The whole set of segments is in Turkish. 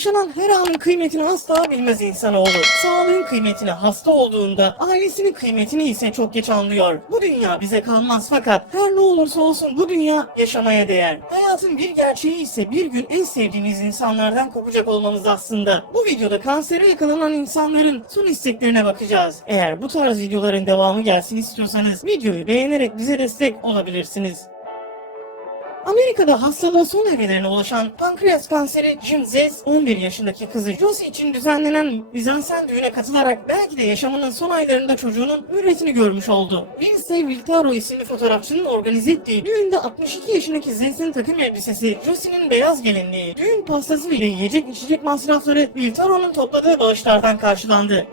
Yaşanan her anın kıymetini asla bilmez insanoğlu. Sağlığın kıymetini hasta olduğunda, ailesinin kıymetini ise çok geç anlıyor. Bu dünya bize kalmaz fakat her ne olursa olsun bu dünya yaşamaya değer. Hayatın bir gerçeği ise bir gün en sevdiğimiz insanlardan kopacak olmamız aslında. Bu videoda kansere yakalanan insanların son isteklerine bakacağız. Eğer bu tarz videoların devamı gelsin istiyorsanız videoyu beğenerek bize destek olabilirsiniz. Amerika'da hastalığa son evrelerine ulaşan pankreas kanseri Jim Zez 11 yaşındaki kızı Josie için düzenlenen mizansen düğüne katılarak belki de yaşamının son aylarında çocuğunun hürriyetini görmüş oldu. Lindsay Viltaro isimli fotoğrafçının organize ettiği düğünde 62 yaşındaki Zez'in takım elbisesi, Josie'nin beyaz gelinliği, düğün pastası ve yiyecek içecek masrafları Viltaro'nun topladığı bağışlardan karşılandı.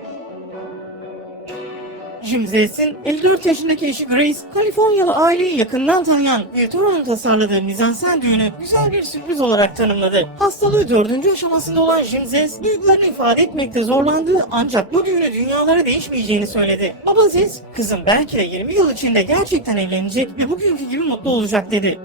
Jim Zez'in 54 yaşındaki eşi Grace, Kaliforniyalı aileyi yakından tanıyan Viltoro'nun tasarladığı mizansen düğünü güzel bir sürpriz olarak tanımladı. Hastalığı dördüncü aşamasında olan Jim Zez, duygularını ifade etmekte zorlandığı ancak bu düğünü dünyalara değişmeyeceğini söyledi. Baba Zez, kızım belki de 20 yıl içinde gerçekten evlenecek ve bugünkü gibi mutlu olacak dedi.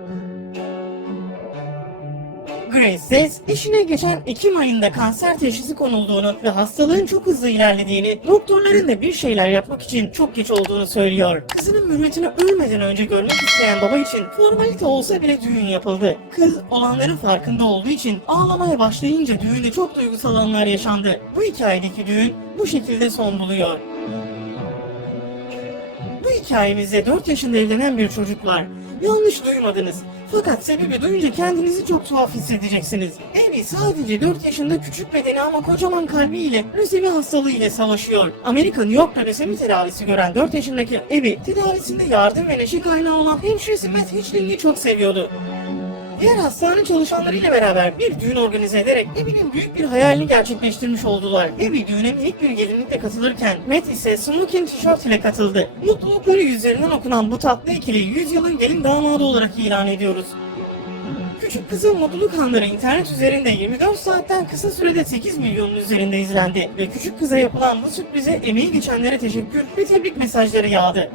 Grace Zez, eşine geçen Ekim ayında kanser teşhisi konulduğunu ve hastalığın çok hızlı ilerlediğini, doktorların da bir şeyler yapmak için çok geç olduğunu söylüyor. Kızının mürüvvetini ölmeden önce görmek isteyen baba için formalite olsa bile düğün yapıldı. Kız olanların farkında olduğu için ağlamaya başlayınca düğünde çok duygusal anlar yaşandı. Bu hikayedeki düğün bu şekilde son buluyor. Bu hikayemizde 4 yaşında evlenen bir çocuk var. Yanlış duymadınız. Fakat sebebi duyunca kendinizi çok tuhaf hissedeceksiniz. Evi sadece 4 yaşında küçük bedeni ama kocaman kalbiyle lösemi hastalığı ile savaşıyor. Amerika New York'ta lösemi tedavisi gören 4 yaşındaki Evi tedavisinde yardım ve neşe kaynağı olan hemşiresi Matt Hitchling'i çok seviyordu. Diğer hastane çalışanlarıyla beraber bir düğün organize ederek Ebi'nin büyük bir hayalini gerçekleştirmiş oldular. Ebi düğüne minik bir gelinlikle katılırken Matt ise smoking tişört ile katıldı. Mutlulukları yüzlerinden okunan bu tatlı ikili 100 yılın gelin damadı olarak ilan ediyoruz. Küçük kızın mutluluk anları internet üzerinde 24 saatten kısa sürede 8 milyonun üzerinde izlendi ve küçük kıza yapılan bu sürprize emeği geçenlere teşekkür ve tebrik mesajları yağdı.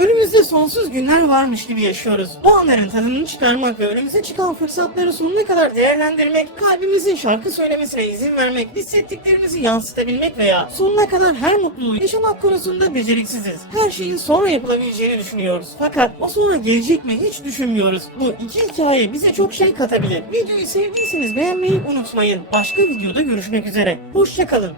Önümüzde sonsuz günler varmış gibi yaşıyoruz. Bu anların tadını çıkarmak ve önümüze çıkan fırsatları sonuna kadar değerlendirmek, kalbimizin şarkı söylemesine izin vermek, hissettiklerimizi yansıtabilmek veya sonuna kadar her mutluluğu yaşamak konusunda beceriksiziz. Her şeyin sonra yapılabileceğini düşünüyoruz. Fakat o sonra gelecek mi hiç düşünmüyoruz. Bu iki hikaye bize çok şey katabilir. Videoyu sevdiyseniz beğenmeyi unutmayın. Başka videoda görüşmek üzere. Hoşçakalın.